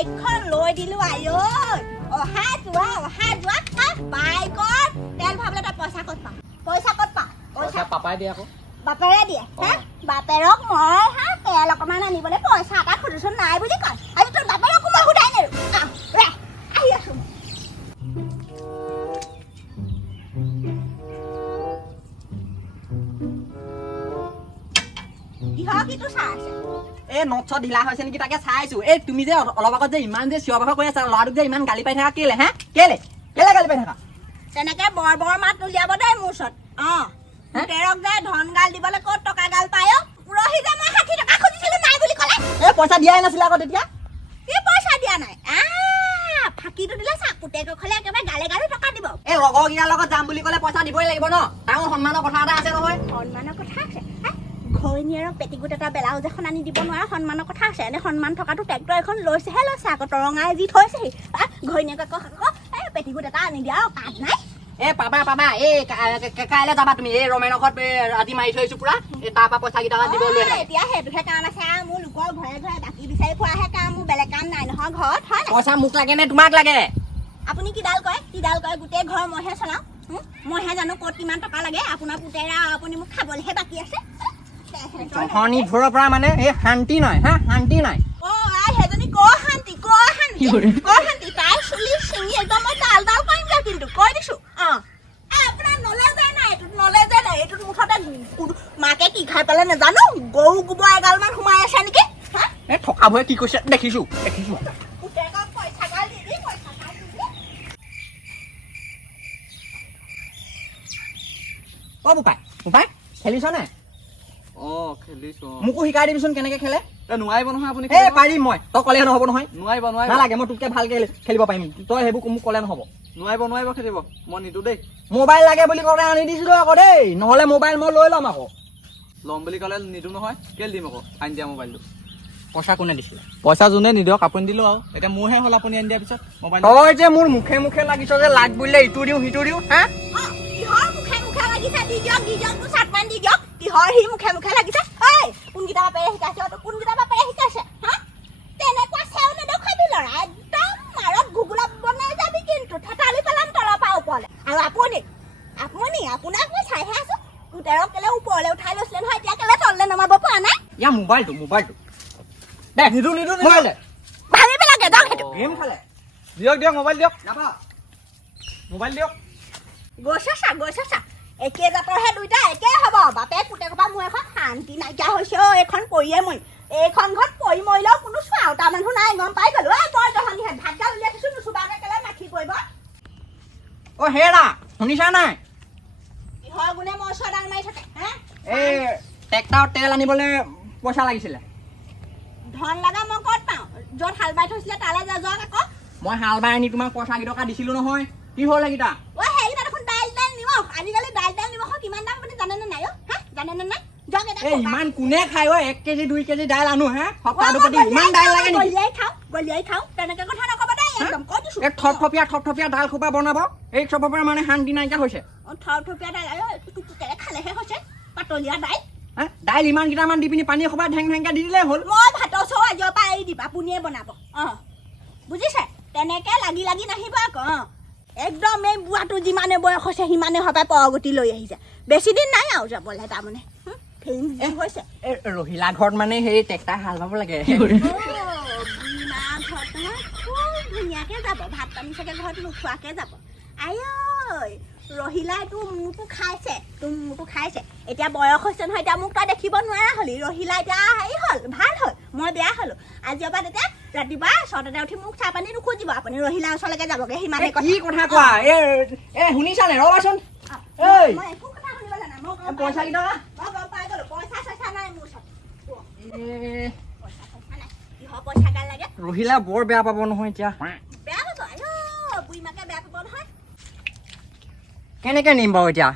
বাইকখন লৈ দিলো আইঐ অহা যোৱা বাইকৰ তেল ভাবলে তই পইচা ক'ত পা পইচা পাপাই দিয়ে আকৌ বাপেৰে দিয়ে হা বাপেৰক মই হা তেল অকমান আনিবলৈ পইচা এটা খুজিছো নাই বুলি কয় আজি তোৰ বাপেৰকো মই সোধাই নেৰো আহি আছো কিটো চাই আছে এই নটছ ঢিলা হৈছে নেকি তাকে চাইছো এই তুমি যে অলপ আগত যে ইমান যে চিঞৰ বাখৰ কৰি আছা ল'ৰাটোক যে ইমান গালি পাই থাকা কেলে হা কেলে গালি পাই থাকা তেনেকে বৰ মাত উলিয়াব দেই মোৰ ওচৰত তেৰক যে ধন গাল দিবলৈ ক'ত টকা গাল পায় ৰহি যে মই 60 টকা খুজিছিলো নাই বুলি ক'লে এই পইচা দিয়াই নাছিলে আকৌ তেতিয়া কি পইচা দিয়া নাই ফাঁকিটো দিলে চা পুতেকক খলে একেবাৰে গালে টকা দিব এই লগৰকেইটাৰ লগত যাম বুলি ক'লে পইচা দিবই লাগিব ন ডাঙৰ সন্মানৰ কথা এটা আছে নহয় সন্মানৰ কথা আছে ঘৈণীয়েৰক পেটিকুট এটা ব্লাউজ এখন আনি দিব নোৱাৰা সন্মানৰ কথা আছে এনে সন্মান থকাটো ট্ৰেক্টৰ এখন লৈছে আকৌ টৰঙাই যি থৈছেহি ঘৈণীয়েকক এই পেটিকুট এটা আনি দিয়া কাজ নাই এই পাবা এই কাইলৈ যাবা তুমি এই ৰমেনৰ ঘৰত ৰাতি মাৰি থৈছো পুৰা তাৰ পৰা পইচা কেইটা দিব লৈ এতিয়া সেইটোহে কাম আছে মোৰ লোকৰ ঘৰে বাকী বিচাৰি খোৱাহে কাম মোৰ বেলেগ কাম নাই নহয় ঘৰত হয় পইচা মোক লাগে নে তোমাক লাগে আপুনি কিডাল কয় গোটেই ঘৰ মইহে চলাওঁ মইহে জানো ক'ত কিমান টকা লাগে আপোনাৰ পুতেৰা আপুনি মোক খাবলৈহে বাকী আছে শনিভোৰৰ পৰা মানে এই শান্তি নাই শান্তি নাই সেইজনী শান্তি তাই চুলি চিঙি একদম মই ডাল কৰিম যা কিন্তু কৈ দিছো আপোনাৰ নলেজে নাই এইটোত মুঠতে মাকে কি খাই পেলাই নাজানো গৰু গোবৰ এগাল মান সোমাই আছে নেকি এই থকাবোৰে কি কৈছে দেখিছো পইচা গাল দি বোপাই খেলিছ নে খেলিছো মোকো শিকাই দিবিচোন কেনেকে খেলে নোৱাৰিব নহয় আপুনি পাৰিম মই তই ক'লে নহ'ব নহয় নোৱাৰিব নালাগে মই তোতকে ভালকে খেলিব পাৰিম তই সেইবোৰ মোক ক'লে নহ'ব নোৱাৰিব খেলিব মই নিদো দেই মোবাইল লাগে বুলি কওঁতে আনি দিছিলো আকৌ দেই নহ'লে মোবাইল মই লৈ ল'ম আকৌ ল'ম বুলি ক'লে নিদো নহয় কেলে দিম আকৌ আনি দিয়া মোবাইলটো পইচা কোনে দিছিলে পইচা যোনে নিদিয়ক আপুনি দিলো আৰু এতিয়া মোৰহে হ'ল আপুনি আনি দিয়াৰ পিছত মোবাইল তই যে মোৰ মুখে লাগিছ যে লাগ বুলিলে ইটো দিওঁ সিটো দিওঁ কিহৰ মুখে লাগিছে দি দিয়ক তোৰ চাটমান দি দিয়ক কিহৰ সি মুখে লাগিছে কোনকেইটা বাপেৰে শিকাইছে কোনকেইটা বাপেৰে শিকাইছে তেনেকুৱা চেও নেদেখাবি ল'ৰা একদম মাৰত ঘুগুলা বনাই যাবি কিন্তু থেতালি পেলাম তলৰ পৰা ওপৰলে আৰু আপোনাক মই চাইহে আছো পুতেৰক কেলে ওপৰলে উঠাই লৈছিলে নহয় এতিয়া কেলে তললে নমাব পৰা নাই ইয়াৰ মোবাইলটো দে নিদো মোবাইল দে ভাঙি পেলাগে দক সেইটো গেম খেলে দিয়ক মোবাইল দিয়ক নাপাওঁ মোবাইল দিয়ক গৈছে চা একে জাতৰহে দুইটা একে হ'ব বাপেক পুতেকৰ পৰা মোৰ এখন শান্তি নাইকিয়া হৈছে এইখন পৰিয়ে মৰিম এইখন ঘৰত পৰি মৰিলেও কোনো চোৱাওতা মানুহ নাই গম পাই গলো বৰ জহনীহে ভাত গাল উলিয়াই থৈছো নুচুবাকে কেলে মাখি পৰিব হেৰা শুনিছা নাই কিহৰ গুণে মোৰ ওচৰত ডাঙ মাৰি থাকে এই ট্ৰেক্টৰত তেল আনিবলৈ পইচা লাগিছিলে ধন লগা মই ক'ত পাওঁ য'ত হাল বাই থৈছিলে তালৈ যাওক আকৌ মই হাল বাই আনি তোমাক পইচা কেইটকা দিছিলো নহয় কি হ'ল এইকেইটা সেইকেইটা দেখোন দাইল নিমখ আজিকালি দাইল নিমখৰ কিমান দাম আপুনি জানেনে নাই জানেনে নাই ইমান কোনে খাই 1 কেজি 2 কেজি দাইল আনো সপ্তাহটো প্ৰতি ইমান দাইল লাগে নেকি গলিয়াই খাওঁ তেনেকে কথা নকব দেই একদম কৈ দিছো এই থপথপীয়া দাইল খোপা বনাব এই চবৰ পৰা মানে শান্তি নাইকিয়া হৈছে থপথপীয়া দাইল টুকটুকেৰে খালেহে হৈছে পাতলীয়া দাইল দাইল ইমান কেইটামান দি পিনি পানী খোপা ঢেংকে দি দিলে হ'ল মই ভাতৰ চৌ আজিৰ পৰা এৰি দিম আপুনিয়ে বনাব বুজিছে তেনেকে লাগি নাহিব আকৌ একদম এই বুঢ়াটো যিমানে বয়স হৈছে সিমানে সবাই পৰগতি লৈ আহিছে বেছি দিন নাই আৰু যাবলৈ তাৰমানে হৈছে ৰহিলা ঘৰত মানে সেই ট্ৰেক্টাৰ হাল বাব লাগে ধুনীয়াকে যাব ভাত পানী চাগে ঘৰত নোখোৱাকে যাব ৰহিলাই তোৰ মোৰটো খাইছে এতিয়া বয়স হৈছে নহয় এতিয়া মোক তই দেখিব নোৱাৰা হলি ৰহিলা এতিয়া হেৰি হ'ল ভাল হ'ল মই বেয়া হলো আজিৰ পৰা তেতিয়া ৰাতিপুৱা 6টাতে উঠি মোক চাহ পানী নুখুজিব আপুনি ৰহিলা ওচৰলৈকে যাবগে সিমানে কি কথা কোৱা শুনিছানে ৰবাচোন পইচা কেইটকা গম পাই গলো পইচা চইচা নাই মোৰ ওচৰত পইচা গাল লাগে ৰহিলা বৰ বেয়া পাব নহয় এতিয়া বেয়া পাব বুঢ়ী মাকে বেয়া পাব নহয় কেনেকে নিম বাৰু এতিয়া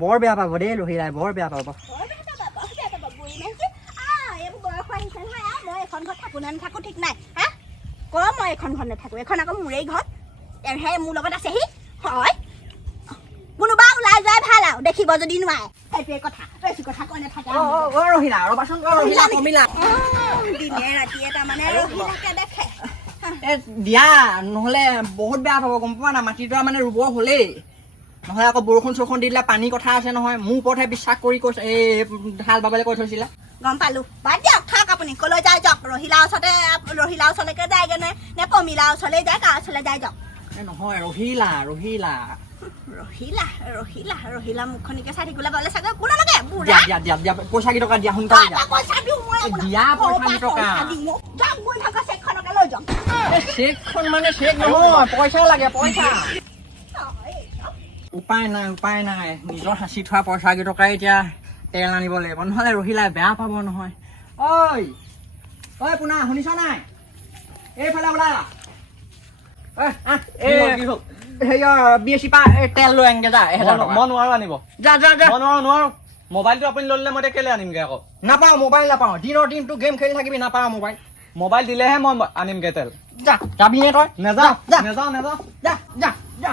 বৰ বেয়া পাব দেই ৰহিলাই বৰ বেয়া পাব বুঢ়ী মাকে এইবোৰ বয়স আহিছে নহয় মই এখন ঘৰত থাকো নে নাথাকো ঠিক নাই মই এখন ঘৰত নাথাকো এখন আকৌ মোৰেই ঘৰত সেই মোৰ লগত আছেহি হয় কোনোবা ওলাই যায় ভাল আৰু দেখিব যদি নোৱাৰে সেইটোৱে কথা বেছি কথা কৈ নাথাকে ৰহিলা ৰবাচোন দিনে ৰাতিয়ে তাৰমানে ৰহিলাকে দেখে এ দিয়া নহ'লে বহুত বেয়া হ'ব গম পোৱা না মাটিডৰা মানে ৰুব হ'লেই নহ'লে আকৌ বৰষুণ চৰষুণ দি দিলে পানী কথা আছে নহয় মোৰ ওপৰতহে বিশ্বাস কৰি কৈছে এই হাল বাবলৈ কৈ থৈছিলে গম পালো বাদ দিয়ক থাক আপুনি কলৈ যায় যাওক ৰহিলা ওচৰলৈকে যায়গে নে পমিলা ওচৰলৈ যায় কাৰ ওচৰলৈ যায় যাওক এই নহয় ৰহিলা মুখখনিকে চাই থাকিবলৈ পালে চাগে একো নালাগে দিয়া পইচা কেইটকা দিয়া সোনকালে দিয়া পইচা দিওঁ মই দিয়া পইচা কেইটকা যাওক গৈ থকা চেকখনকে লৈ যাওক চেকখন মানে চেক নহয় পইচা লাগে পইচা উপায় নাই নিজৰ সাঁচি থোৱা পইচা কেইটকাই এতিয়া তেল আনিব লাগিব নহ'লে ৰহিলাই বেয়া পাব নহয় ঐ পোনা শুনিছ নাই এইফালে ওলা তেল লৈ আনগে যা মই নোৱাৰো আনিব যা মই নোৱাৰো মোবাইলটো আপুনি লৈ ল'লে মই এতিয়া কেলে আনিমগে আকৌ নাপাওঁ মোবাইল নাপাওঁ দিনৰ দিনটো গেম খেলি থাকিবি নাপাওঁ মোবাইল দিলেহে মই আনিমগে তেল যা যাবি নে তই নেযাওঁ যা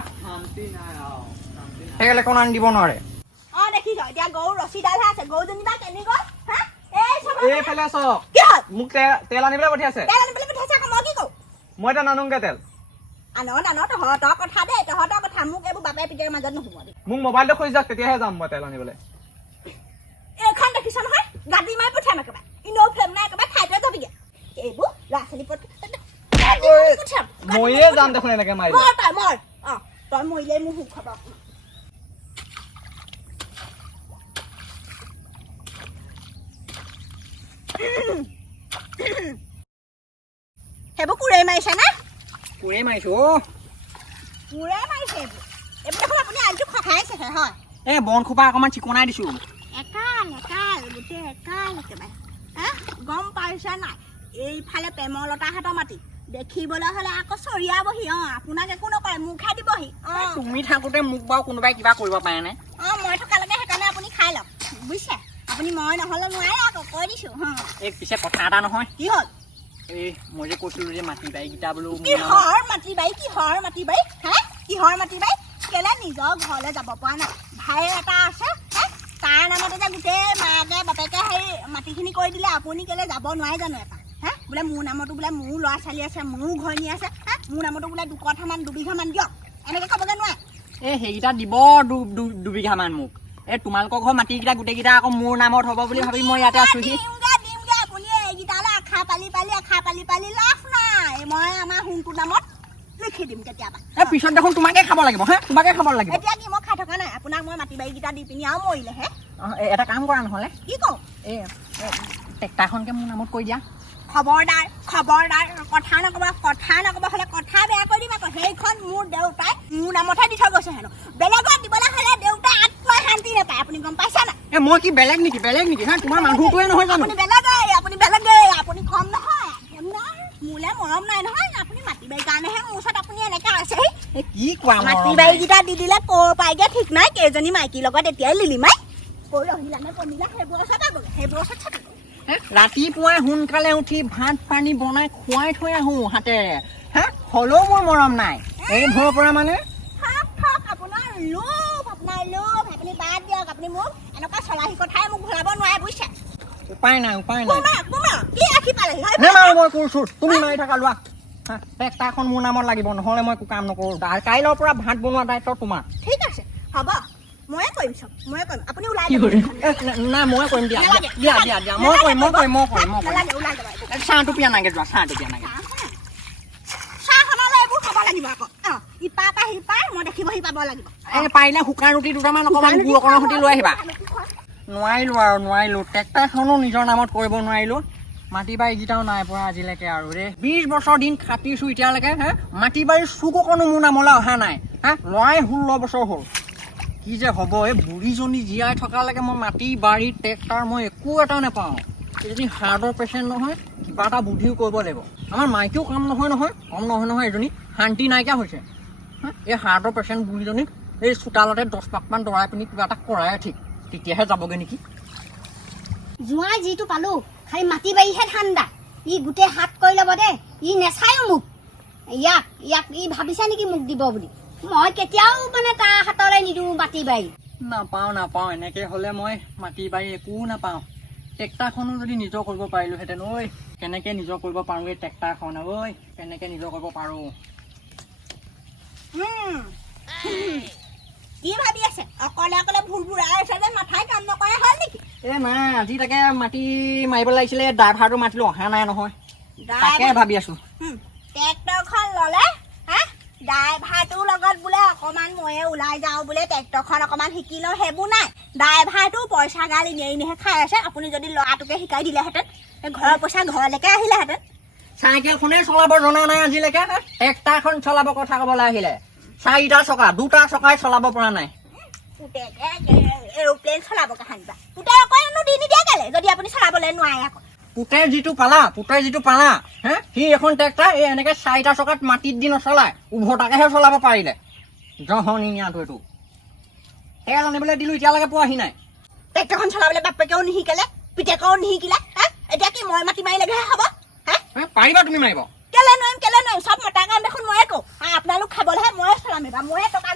সেইকাৰণে কোনো আনি দিব নোৱাৰে দেখিছ এতিয়া গৰু ৰছীডালহে আছে গৰুজনী বা কেনি গ'ল এইফালে চাওক কি হ'ল মোক তেল আনিবলৈ পঠিয়াইছে তেল আনিবলৈ পঠিয়াইছে আকৌ মই কি কৰো মই এতিয়া নানোগে তেল তহঁতৰ কথা দেই তহঁতৰ কথা মোক এইবোৰ বাপে পিতেৰ মাজত নোসোমাব দেই মোক মোবাইলটো খুজি যাওক তেতিয়াহে যাম মই তেল আনিবলৈ এইখন দেখিছ নহয় গাড়ী মাৰি পঠিয়াম একেবাৰে ইনো ফ্লেম নাই একেবাৰে ঠাইতে যাবিগে এইবোৰ ল'ৰা ছোৱালী পঠিয়াম ময়ে যাম দেখোন এনেকে মাৰি তই মৰিলে মোৰ সুখ হ'ব সেইবোৰ কোৰে মাৰিছে না কোৰে মাৰিছো কোৰে মাৰিছে এইবোৰ দেখোন আপুনি আলটো খখাইছেহে হয় এই বন খোপা অকণমান চিকনাই দিছো একাল গোটেই একাল একেবাৰে গম পাইছে নাই এইফালে প্ৰেমলতাহঁতৰ মাটি দেখিবলৈ হ'লে আকৌ চৰিয়াবহি আপোনাক একো নকৰে মুখে দিবহি তুমি থাকোঁতে মোক বাৰু কোনোবাই কিবা কৰিব পাৰেনে মই থকালৈকে সেইকাৰণে আপুনি খাই লওক বুজিছে আপুনি মই নহ'লে নোৱাৰে আকৌ কৈ দিছোঁ এই পিছে কথা এটা নহয় কি হ'ল এই মই যে কৈছিলোঁ যে মাটি বাৰীকেইটা বোলো কিহৰ মাটি বাৰী কিহৰ মাটি বাৰী কেলে নিজৰ ঘৰলৈ যাব পৰা নাই ভাই এটা আছে তাৰ নামতে যে গোটেই মাকে বাপেকে সেই মাটিখিনি কৰি দিলে আপুনি কেলে যাব নোৱাৰে জানো এটা বোলে মোৰ নামতো বোলে মোৰ ল'ৰা ছোৱালী আছে মোৰ ঘৈণী আছে মোৰ নামতো বোলে দুবিঘামান দিয়ক এনেকৈ ক'বগৈ নোৱাৰে এই সেইকেইটা দিব দুবিঘামান মোক এই তোমালোকৰ ঘৰ মাটিকেইটা গোটেইকেইটা আকৌ মোৰ নামত হ'ব বুলি ভাবি মই ইয়াতে আছোঁহি দিমগে আপুনি এইকেইটালৈ আশা পালি লাভ নাই মই আমাৰ সোণটোৰ নামত লিখি দিম কেতিয়াবা পিছত দেখোন তোমাকে খাব লাগিব তোমাকে খাব লাগিব এতিয়া কি মই খাই থকা নাই আপোনাক মই মাটি বাৰীকেইটা দি পিনি আৰু মৰিলেহে এটা কাম কৰা নহ'লে কি কওঁ এই ট্ৰেক্টাৰখনকে মোৰ নামত কৰি দিয়া খবৰদাৰ কথা নক'ব হ'লে কথা বেয়া কৰি দিম আকৌ সেইখন মোৰ দেউতাই মোৰ নামতহে দি থৈ গৈছে হেনো বেলেগত দিবলৈ হ'লে দেউতাই আত্মাই শান্তি নাপায় আপুনি গম পাইছে নাই মই কি বেলেগ নেকি তোমাৰ মানুহটোৱে নহয় জানো আপুনি কম নহয় মোলে মৰম নাই নহয় আপুনি মাটি বাৰীৰ কাৰণেহে মোৰ ওচৰত আপুনি এনেকৈ আছে কি কোৱা মাটি বাৰীকেইটা দি দিলে ক'ৰ পাইগে ঠিক নাই কেইজনী মাইকীৰ লগত এতিয়াই লিলিমাই কৈ ৰহিলা নে পমিলা সেইবোৰ ওচৰত চাব ৰাতিপুৱাই সোনকালে উঠি ভাত পানী বনাই খুৱাই থৈ আহোঁ হাতেৰে হ'লেও মোৰ মৰম নাই এই ঘৰৰ পৰা মানে আপোনাৰ লোভ আপুনি বাদ দিয়ক আপুনি মোক এনেকুৱা চলাহী কথাই মোক ভৰাব নোৱাৰে বুজিছে উপায় নাই কি ৰাখি পালেহি মই কৈছোঁ তুমি মাৰি থাকা লোৱা ট্ৰেক্টাৰখন মোৰ নামত লাগিব নহ'লে মই একো কাম নকৰোঁ কাইলৈৰ পৰা ভাত বনোৱা দায়িত্ব তোমাৰ ঠিক আছে হ'ব ময়ে কৰিম আপুনি ওলাই নাই মই কৰিম দিয়া মই কৰিম চাহটো পিয়া নাগে যোৱা চাহখনলৈ এইবোৰ খাব লাগিব আকৌ ইপাৰ পৰা সিপাৰ মই দেখিবহি পাব লাগিব পাৰিলে শুকান ৰুটি দুটামান অকণমান গুড় অকণৰ সৈতে লৈ আহিবা নোৱাৰিলোঁ ট্ৰেক্টাৰখনো নিজৰ নামত কৰিব নোৱাৰিলোঁ মাটি বাৰীকেইটাও নাই পৰা আজিলৈকে আৰু 20 বছৰ দিন খাটিছোঁ এতিয়ালৈকে মাটি বাৰীৰ চুক অকণো মোৰ নামলৈ অহা নাই লৰাই 16 বছৰ হ'ল কি যে হ'ব এই বুঢ়ীজনী জীয়াই থকালৈকে মই মাটি বাৰী ট্ৰেক্টাৰ মই একো এটা নাপাওঁ এজনী হাৰ্টৰ পেচেণ্ট নহয় কিবা এটা বুদ্ধিও কৰিব লাগিব আমাৰ মাইকীও কম নহয় এজনী শান্তি নাইকিয়া হৈছে এই হাৰ্টৰ পেচেণ্ট বুঢ়ীজনীক এই চোতালতে 10 পাকমান দৰাই পিনি কিবা এটা কৰাই ঠিক তেতিয়াহে যাবগৈ নেকি জোঁৱাই যিটো পালো খালি মাটি বাৰীহে ঠাণ্ডা ই গোটেই হাত কৰি ল'ব দেই ই নেচায়ো মোক ইয়াক ই ভাবিছে নেকি মোক দিব বুলি মই কেতিয়াও মানে তাৰ হাতলৈ নিদিওঁ মাটি বাৰী নাপাওঁ এনেকৈ হ'লে মই মাটি বাৰী একো নাপাওঁ ট্ৰেক্টাৰখনো যদি নিজৰ কৰিব পাৰিলোহেঁতেন ঐ কেনেকৈ নিজৰ কৰিব পাৰোঁ এই ট্ৰেক্টাৰখন ঐ কেনেকৈ নিজৰ কৰিব পাৰোঁ কি ভাবি আছে অকলে অকলে ভুল ভুৰাই আছে যে মাথাই কাম নকৰা হ'ল নেকি এই মা আজি তাকে মাটি মাৰিব লাগিছিলে ড্ৰাইভাৰটো মাতিলো অহা নাই নহয় তাকে ভাবি আছোঁ ট্ৰেক্টৰখন ল'লে হা ড্ৰাইভাৰটোৰ লগত বোলে অকণমান ময়ে ওলাই যাওঁ বোলে ট্ৰেক্টৰখন অকণমান শিকি লওঁ সেইবোৰ নাই ড্ৰাইভাৰটো পইচা গাল এনেই এনেহে খাই আছে আপুনি যদি ল'ৰাটোকে শিকাই দিলেহেঁতেন ঘৰৰ পইচা ঘৰলৈকে আহিলেহেঁতেন চাইকেলখনেই চলাব জনা নাই আজিলৈকে ট্ৰেক্টাৰখন চলাব কথা ক'বলৈ আহিলে 4টা চকা 2টা চকাই চলাব পৰা নাই পুতেকে এৰোপ্লেন চলাব কাহানিবা পুতে অকণো দি নিদিয়ে কেলে যদি আপুনি চলাবলৈ নোৱাৰে আকৌ পুতেৰ যিটো পালা হে সি এখন ট্ৰেক্টাৰ এই এনেকৈ 4টা চকাত মাটিত দি নচলায় উভতাকেহে চলাব পাৰিলে জহনীয়াটো এইটো তেল আনিবলৈ দিলোঁ এতিয়ালৈকে পোৱাহি নাই ট্ৰেক্টৰখন চলাবলৈ বাপেকেও নিশিকালে পিতেকেও নিশিকিলে হা এতিয়া কি মই মাটি মাৰিলেগৈহে হ'ব হা পাৰিবা তুমি মাৰিব কেলে নোৱাৰিম চব মতা কাম দেখোন ময়ে কওঁ আপোনালোক খাবলৈহে ময়ে চলাম এবাৰ ময়ে টকা